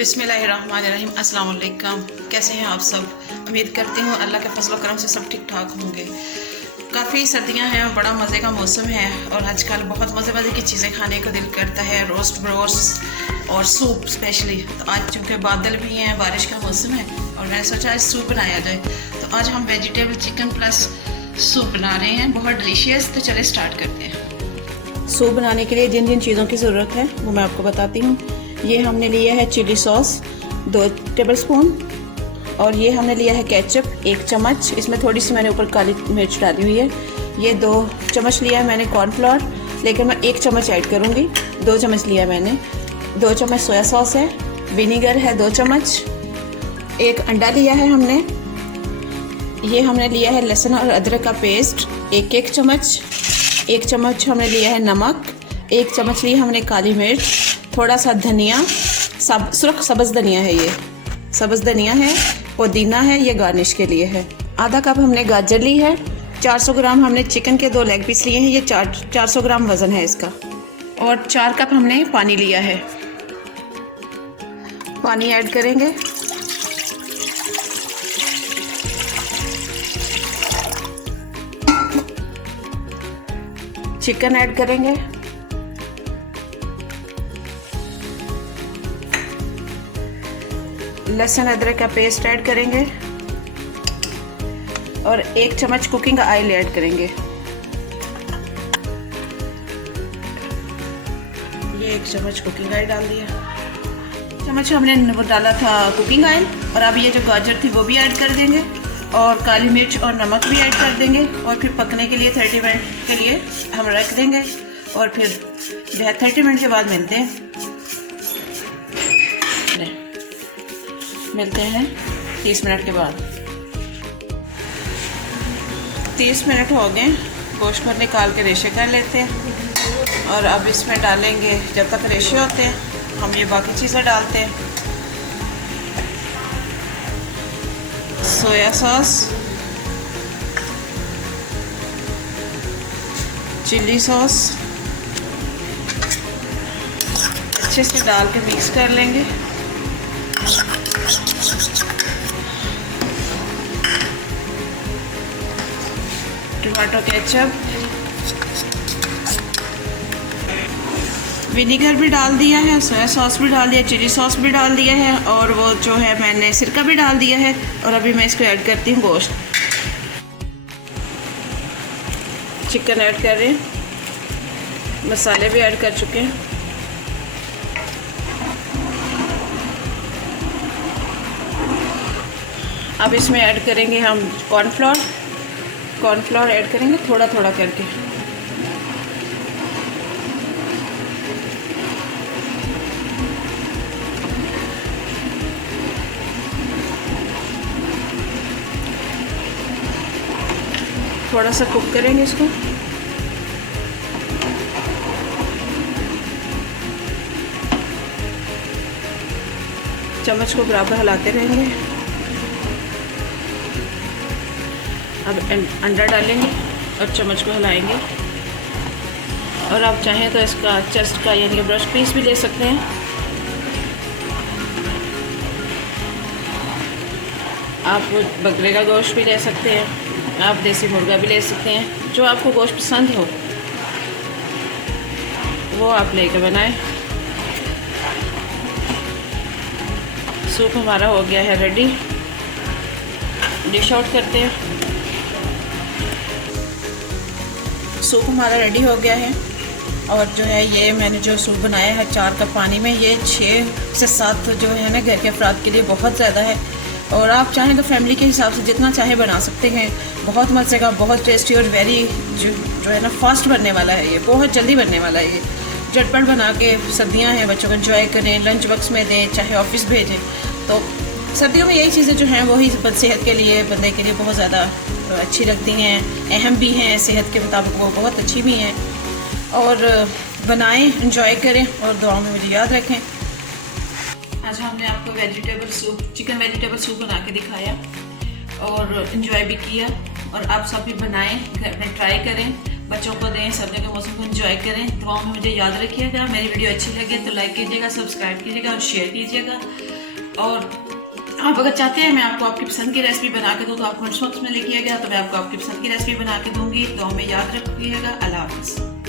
बिस्मिल्लाहिर्रहमानिर्रहीम। अस्सलाम वालेकुम। कैसे हैं आप सब? उम्मीद करती हूँ अल्लाह के फजल करम से सब ठीक ठाक होंगे। काफ़ी सर्दियाँ हैं, बड़ा मज़े का मौसम है और आजकल बहुत मज़े की चीज़ें खाने को दिल करता है, रोस्ट ब्रोस्ट और सूप स्पेशली। तो आज चूँकि बादल भी हैं, बारिश का मौसम है और मैंने सोचा आज सूप बनाया जाए। तो आज हम वेजिटेबल चिकन प्लस सूप बना रहे हैं, बहुत डिलीशियस। तो चले स्टार्ट करते हैं। सूप बनाने के लिए जिन जिन चीज़ों की ज़रूरत है वो मैं आपको बताती हूँ। ये हमने लिया है चिली सॉस 2 टेबलस्पून और ये हमने लिया है केचप 1 चम्मच। इसमें थोड़ी सी मैंने ऊपर काली मिर्च डाली हुई है। ये 2 चम्मच लिया है मैंने कॉर्नफ्लोर, लेकिन मैं 1 चम्मच ऐड करूँगी। 2 चम्मच लिया मैंने। 2 चम्मच सोया सॉस है। विनीगर है 2 चम्मच। 1 अंडा लिया है हमने। ये हमने लिया है लहसुन और अदरक का पेस्ट 1 चम्मच। 1 चम्मच हमने लिया है नमक। 1 चम्मच लिया हमने काली मिर्च। थोड़ा सा धनिया, सुरख सब्ज़ धनिया है, ये सब्ज़ धनिया है। पुदीना है, ये गार्निश के लिए है। आधा कप हमने गाजर ली है। 400 ग्राम हमने चिकन के 2 लेग पीस लिए हैं। ये 400 ग्राम वज़न है इसका। और 4 कप हमने पानी लिया है। पानी ऐड करेंगे। चिकन ऐड करेंगे। लहसुन अदरक का पेस्ट ऐड करेंगे और 1 चम्मच कुकिंग ऑयल ऐड करेंगे। ये 1 चम्मच कुकिंग ऑयल डाल दिया। चम्मच हमने डाला था कुकिंग ऑयल। और अब ये जो गाजर थी वो भी ऐड कर देंगे और काली मिर्च और नमक भी ऐड कर देंगे और फिर पकने के लिए 30 मिनट के लिए हम रख देंगे और फिर 30 मिनट के बाद मिलते हैं 30 मिनट के बाद। 30 मिनट हो गए। गोश्त को निकाल के रेशे कर लेते हैं और अब इसमें डालेंगे, जब तक रेशे होते हैं हम ये बाकी चीज़ें डालते हैं। सोया सॉस, चिली सॉस अच्छे से डाल के मिक्स कर लेंगे। टमाटो केचप, विनीगर भी डाल दिया है, सोया सॉस भी डाल दिया, चिली सॉस भी डाल दिया है और वो जो है मैंने सिरका भी डाल दिया है। और अभी मैं इसको ऐड करती हूँ गोश्त। चिकन ऐड कर रहे हैं, मसाले भी ऐड कर चुके हैं। अब इसमें ऐड करेंगे हम कॉर्नफ्लोर ऐड करेंगे थोड़ा थोड़ा करके। थोड़ा सा कुक करेंगे इसको। चम्मच को बराबर हिलाते रहेंगे। अब अंडा डालेंगे और चम्मच को हिलाएंगे। और आप चाहें तो इसका चेस्ट का यानी कि ब्रश पीस भी ले सकते हैं। आप बकरे का गोश्त भी ले सकते हैं, आप देसी मुर्गा भी ले सकते हैं। जो आपको गोश्त पसंद हो वो आप लेकर बनाएं। सूप हमारा हो गया है रेडी। डिश आउट करते हैं। सूप हमारा रेडी हो गया है और जो है ये मैंने जो सूप बनाया है 4 कप पानी में, ये 6 से 7 जो है ना घर के अफराद के लिए बहुत ज़्यादा है। और आप चाहें तो फैमिली के हिसाब से जितना चाहे बना सकते हैं। बहुत मज़े का, बहुत टेस्टी और वेरी जो है ना फास्ट बनने वाला है। ये बहुत जल्दी बनने वाला है। ये झटपट बना के, सर्दियाँ हैं, बच्चों को एंजॉय करें, लंच बॉक्स में दें, चाहे ऑफिस भेजें। तो सर्दियों में यही चीज़ें जो हैं वही सेहत के लिए, बंदे के लिए बहुत ज़्यादा अच्छी लगती हैं, अहम भी हैं, सेहत के मुताबिक वो बहुत अच्छी भी हैं। और बनाएं, एंजॉय करें और दुआओं में मुझे याद रखें। आज हमने आपको चिकन वेजिटेबल सूप बना के दिखाया और एंजॉय भी किया। और आप सब भी बनाएं, घर में ट्राई करें। बच्चों को दें, सर्दियों के मौसम को एंजॉय करें। दुआओं में मुझे याद रखिएगा। मेरी वीडियो अच्छी लगे तो लाइक कीजिएगा, सब्सक्राइब कीजिएगा और शेयर कीजिएगा। और आप अगर चाहते हैं मैं आपको आपकी पसंद की रेसिपी बना के दूँ तो आप कमेंट बॉक्स में लिखिएगा, तो मैं आपको आपकी पसंद की रेसिपी बना के दूँगी। दुआओं में याद रखिएगा। अल्लाह हाफ़िज़।